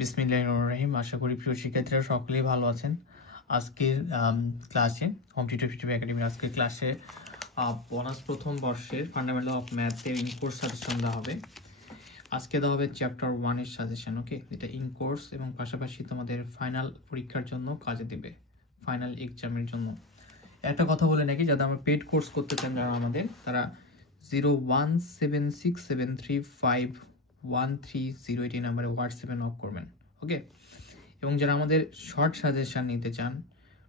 বিসমিল্লাহিররহমানিররহিম। আশা করি প্রিয় শিক্ষার্থীরা সকলেই ভালো আছেন। আজকের ক্লাসে হোম টিউটর ফিউটিভ একাডেমির আজকের ক্লাসে অনার্স প্রথম বর্ষের ফান্ডামেন্টাল অফ ম্যাথের ইনকোর্স সাজেশন দেওয়া হবে। আজকে দেওয়া হবে চ্যাপ্টার 1 এর সাজেশন, ওকে, যেটা ইনকোর্স এবং পাশাপাশি তোমাদের ফাইনাল পরীক্ষার জন্য কাজে দেবে, ফাইনাল এক্সামের জন্য। একটা কথা বলে নাকি, যারা আমরা পেড কোর্স করতে চান যারা আমাদের, তারা 0176735130 এই নাম্বারে হোয়াটসঅ্যাপে নক করবেন, ওকে। এবং যারা আমাদের শর্ট সাজেশন নিতে চান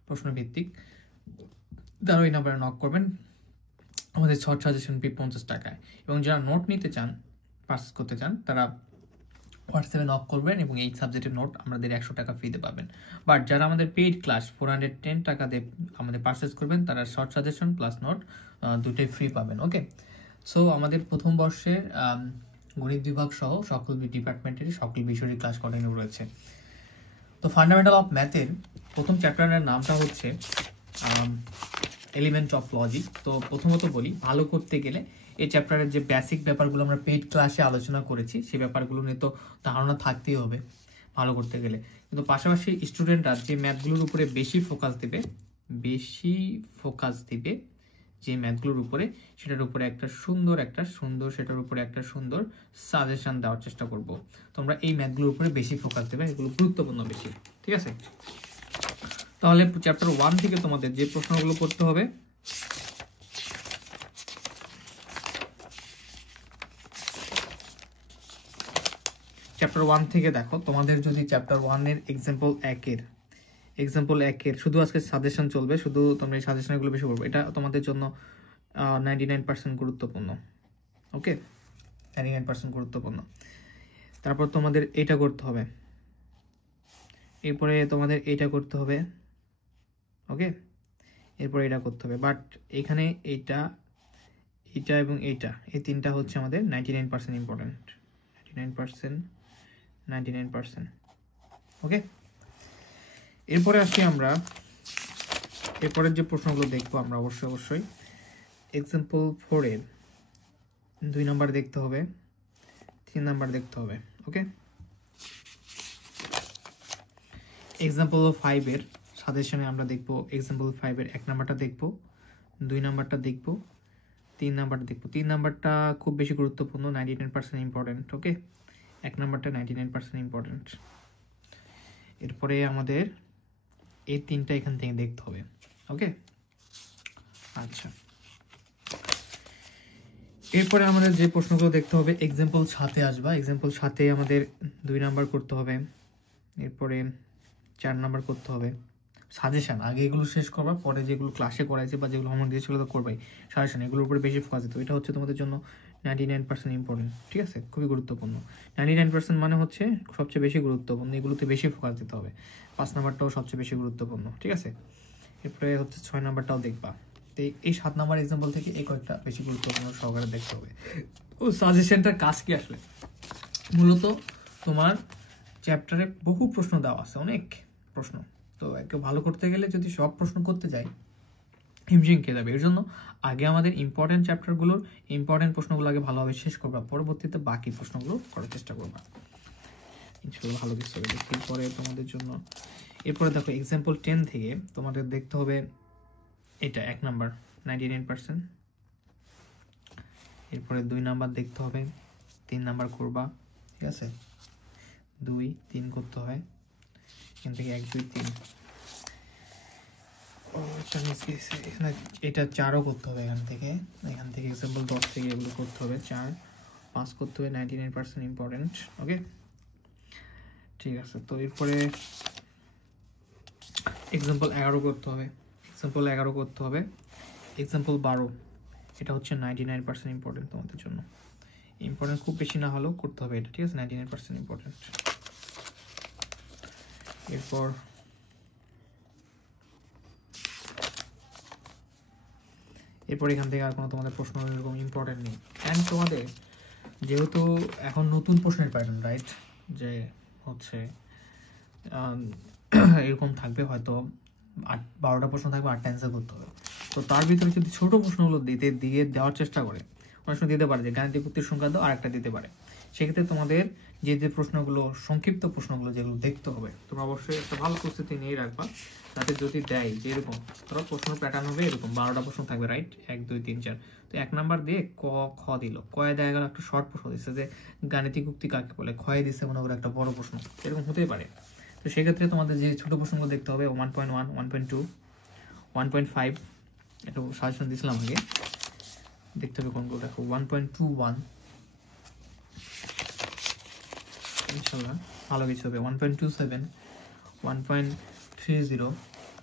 প্রশ্নভিত্তিক, তারা ওই নাম্বারে নক করবেন। আমাদের শর্ট সাজেশন 50 টাকায়। এবং যারা নোট নিতে চান, পারচেস করতে চান, তারা হোয়াটসঅ্যাপে নক করবেন এবং এই সাবজেক্টের নোট আমাদের 100 টাকা ফ্রিতে পাবেন। বাট যারা আমাদের পেইড ক্লাস 410 টাকা দিয়ে আমাদের পারচেস করবেন, তারা শর্ট সাজেশন প্লাস নোট দুটোই ফ্রি পাবেন, ওকে। সো আমাদের প্রথম বর্ষের গণিত বিভাগ সহ সকল ডিপার্টমেন্টের সকল বিষয়ের ক্লাস কন্টিনিউ রয়েছে। তো ফান্ডামেন্টাল অফ ম্যাথের প্রথম চ্যাপ্টারের নামটা হচ্ছে এলিমেন্ট অফ লজিক। তো প্রথমত বলি, ভালো করতে গেলে এই চ্যাপ্টারের যে বেসিক ব্যাপারগুলো আমরা পেইড ক্লাসে আলোচনা করেছি, সেই ব্যাপারগুলো নিয়ে তো ধারণা থাকতেই হবে ভালো করতে গেলে। কিন্তু পাশাপাশি স্টুডেন্টরা যে ম্যাথগুলোর উপরে বেশি ফোকাস দিবে যে ম্যাথগুলোর উপরে, সেটার উপরে একটা সুন্দর সাজেশন দেওয়ার চেষ্টা করব। তোমরা এই ম্যাথগুলোর উপরে বেশি ফোকাস দেবে, এগুলো গুরুত্বপূর্ণ বেশি, ঠিক আছে। তাহলে চ্যাপ্টার 1 থেকে তোমাদের যে প্রশ্নগুলো করতে হবে, চ্যাপ্টার 1 থেকে দেখো, তোমাদের যদি চ্যাপ্টার 1 এর এক্সাম্পল 1 এর শুধু আজকে সাজেশন চলবে, শুধু তোমরা এই সাজেশনগুলো বেশি পড়বে, এটা তোমাদের জন্য 99% গুরুত্বপূর্ণ, ওকে, 99% গুরুত্বপূর্ণ। তারপর তোমাদের এটা করতে হবে, এরপরে তোমাদের এটা করতে হবে, ওকে, এরপরে এটা করতে হবে। বাট এখানে এটা এবং এটা, এই তিনটা হচ্ছে আমাদের 99% ইম্পর্টেন্ট, 99%, ওকে। এরপরে আসি আমরা, এরপরের যে প্রশ্নগুলো দেখবো আমরা অবশ্যই এক্সাম্পল 4 এর 2 নাম্বার দেখতে হবে, 3 নাম্বার দেখতে হবে, ওকে। এক্সাম্পল 5 এর সাজেশনে আমরা দেখবো এক্সাম্পল 5 এর 1 নাম্বারটা দেখবো, 2 নাম্বারটা দেখবো, 3 নাম্বারটা দেখবো। 3 নাম্বারটা খুব বেশি গুরুত্বপূর্ণ, 99% ইম্পর্টেন্ট, ওকে। 1 নাম্বারটা 99% ইম্পর্টেন্ট। এরপরে আমাদের এই তিনটা এখান থেকে দেখতে হবে, ওকে। আচ্ছা, এরপরে আমাদের যে প্রশ্নগুলো দেখতে হবে, এক্সাম্পল 7-এ আসবা। এক্সাম্পল 7-এ আমাদের 2 নাম্বার করতে হবে, এরপরে 4 নাম্বার করতে হবে। সাজেশন আগে এগুলো শেষ করবা, পরে যেগুলো ক্লাসে করাইছে বা যেগুলো হোমওয়ার্ক দিয়েছিল তো করবাই। সাজেশন এগুলোর উপরে বেশি ফোকাস দিতে, এটা হচ্ছে তোমাদের জন্য 99% ইম্পর্টেন্ট, ঠিক আছে, খুবই গুরুত্বপূর্ণ। 99% মানে হচ্ছে সবচেয়ে বেশি গুরুত্বপূর্ণ, এগুলোতে বেশি ফোকাস দিতে হবে। 5 নাম্বারটাও সবচেয়ে বেশি গুরুত্বপূর্ণ, ঠিক আছে। এরপরে হচ্ছে 6 নাম্বারটাও দেখবা। তো এই 7 নাম্বার এক্সাম্পল থেকে এই কয়েকটা বেশি গুরুত্বপূর্ণ সহকারে দেখতে হবে। ও সাজেশনটার কাজ কি আসলে? মূলত তোমার চ্যাপ্টারে বহু প্রশ্ন দেওয়া আছে, অনেক প্রশ্ন। তো একটু ভালো করতে গেলে যদি সব প্রশ্ন করতে যাই, হিমশিম খেয়ে যাবে। এর জন্য আগে আমাদের ইম্পর্টেন্ট চ্যাপ্টারগুলোর ইম্পর্টেন্ট প্রশ্নগুলো আগে ভালোভাবে শেষ করবা, পরবর্তীতে বাকি প্রশ্নগুলো করার চেষ্টা করবা, ইনশাআল্লাহ ভালো কিছু হবে। এরপরে তোমাদের জন্য, এরপরে দেখো এক্সাম্পল 10 থেকে তোমাদের দেখতে হবে এটা 1 নাম্বার 99%, এরপরে 2 নাম্বার দেখতে হবে, 3 নাম্বার করবা, ঠিক আছে, 2, 3 করতে হয়, এখান থেকে 1, 2, 3, এখানে এটা 4ও করতে হবে, এখান থেকে এক্সাম্পল 10 থেকে এগুলো করতে হবে, 4, 5 করতে হবে, 99% ইম্পর্টেন্ট, ওকে, ঠিক আছে। তো এরপরে এক্সাম্পল 11 করতে হবে, এক্সাম্পল 12, এটা হচ্ছে 99% ইম্পর্টেন্ট তোমাদের জন্য, ইম্পর্টেন্ট খুব বেশি না হলেও করতে হবে এটা, ঠিক আছে, 99% ইম্পর্টেন্ট। এরপর এখান থেকে আর কোনো তোমাদের প্রশ্ন এরকম ইম্পর্টেন্ট নেই। অ্যান্ড তোমাদের যেহেতু এখন নতুন প্রশ্নের প্যাটার্ন, রাইট, যে হচ্ছে এরকম থাকবে, হয়তো 12টা প্রশ্ন থাকবে, 8টা অ্যান্সার করতে হবে। তো তার ভিতরে যদি ছোট প্রশ্নগুলো দিয়ে দেওয়ার চেষ্টা করে, অনেক সময় দিতে পারে যে গাণিতিক উক্তির সংখ্যা দাও, আর একটা দিতে পারে সেক্ষেত্রে তোমাদের যে যে প্রশ্নগুলো, সংক্ষিপ্ত প্রশ্নগুলো যেগুলো দেখতে হবে, তোমরা অবশ্যই একটা ভালো প্রস্তুতি নিয়ে রাখবা, যাতে যদি দেয় যেরকম ধরো প্রশ্ন প্যাটার্ন হবে এরকম 12টা প্রশ্ন থাকবে, রাইট? 1 2 3 4। তো 1 নাম্বার দিয়ে ক খ দিল, কয়ে দেখা গেল একটা শর্ট প্রশ্ন দিচ্ছে যে গাণিতিক উক্তি কাকে বলে, ক্ষয়ে দিচ্ছে মনে করে একটা বড় প্রশ্ন, এরকম হতেই পারে। তো সেক্ষেত্রে তোমাদের যে ছোট প্রশ্নগুলো দেখতে হবে 1.1, 1.2, 1.5, একটু সাজেশন দিয়েছিলাম আগে, দেখতে হবে কোনগুলো। দেখো 1.21 ইনশাল্লাহ ভালো কিছু হবে। 1.27, 1.30,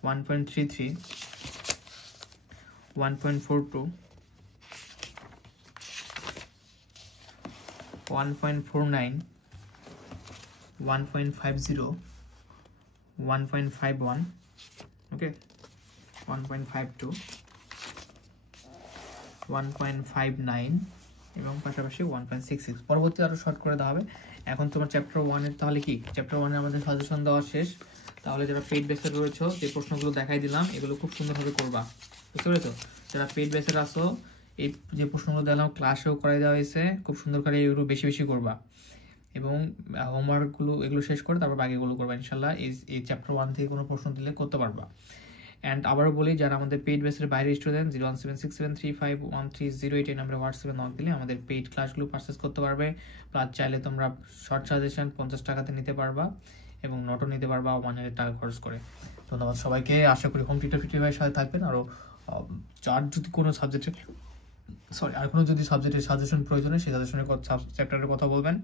1.33, 1.42, 1.49, 1.50, 1.51, ওকে, 1.52, 1.59 এবং পাশাপাশি 1.66। পরবর্তী আরও শর্ট করে দেওয়া হবে। এখন তোমার চ্যাপ্টার 1-এর তাহলে কি, চ্যাপ্টার 1-এ আমাদের সাজেশন দেওয়া শেষ। তাহলে যারা পেইড বেসে রয়েছে, যে প্রশ্নগুলো দেখাই দিলাম এগুলো খুব সুন্দরভাবে করবা, বুঝতে পেরেছো? যারা পেইড বেসের আসো, এই যে প্রশ্নগুলো দিলাম ক্লাসেও করাই দেওয়া হয়েছে, খুব সুন্দর করে এগুলো বেশি বেশি করবা এবং হোমওয়ার্কগুলো এগুলো শেষ করে তারপর বাকিগুলো করবা ইনশাল্লাহ। এই চ্যাপ্টার 1 থেকে কোনো প্রশ্ন দিলে করতে পারবা। অ্যান্ড আবারও বলি, যারা আমাদের পেইড বেসের বাইরে স্টুডেন্ট 01767351308 এই নাম্বারে হোয়াটসঅ্যাপে নক দিলে আমাদের পেইড ক্লাসগুলো পারচেস করতে পারবে। প্লাস চাইলে তোমরা শর্ট সাজেশন 50 টাকাতে নিতে পারবা এবং নোটও নিতে পারবা 1000 টাকা খরচ করে। ধন্যবাদ সবাইকে, আশা করি হোম টিউটর ফিটি ভাইয়ের সাথে থাকবেন। আরও আর যদি কোনো সাবজেক্টের যদি সাবজেক্টের সাজেশন প্রয়োজন হয় সেই সাজেশনের চ্যাপ্টারের কথা বলবেন,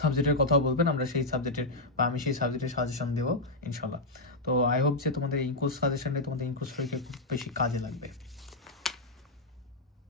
সাবজেক্টের কথাও বলবেন, আমরা সেই সাবজেক্টের বা আমি সেই সাবজেক্টের সাজেশন দেবো ইনশাল্লাহ। তো আই হোপ যে তোমাদের ইনকোর্স সাজেশনে তোমাদের ইনকোর্স বেশি কাজে লাগবে।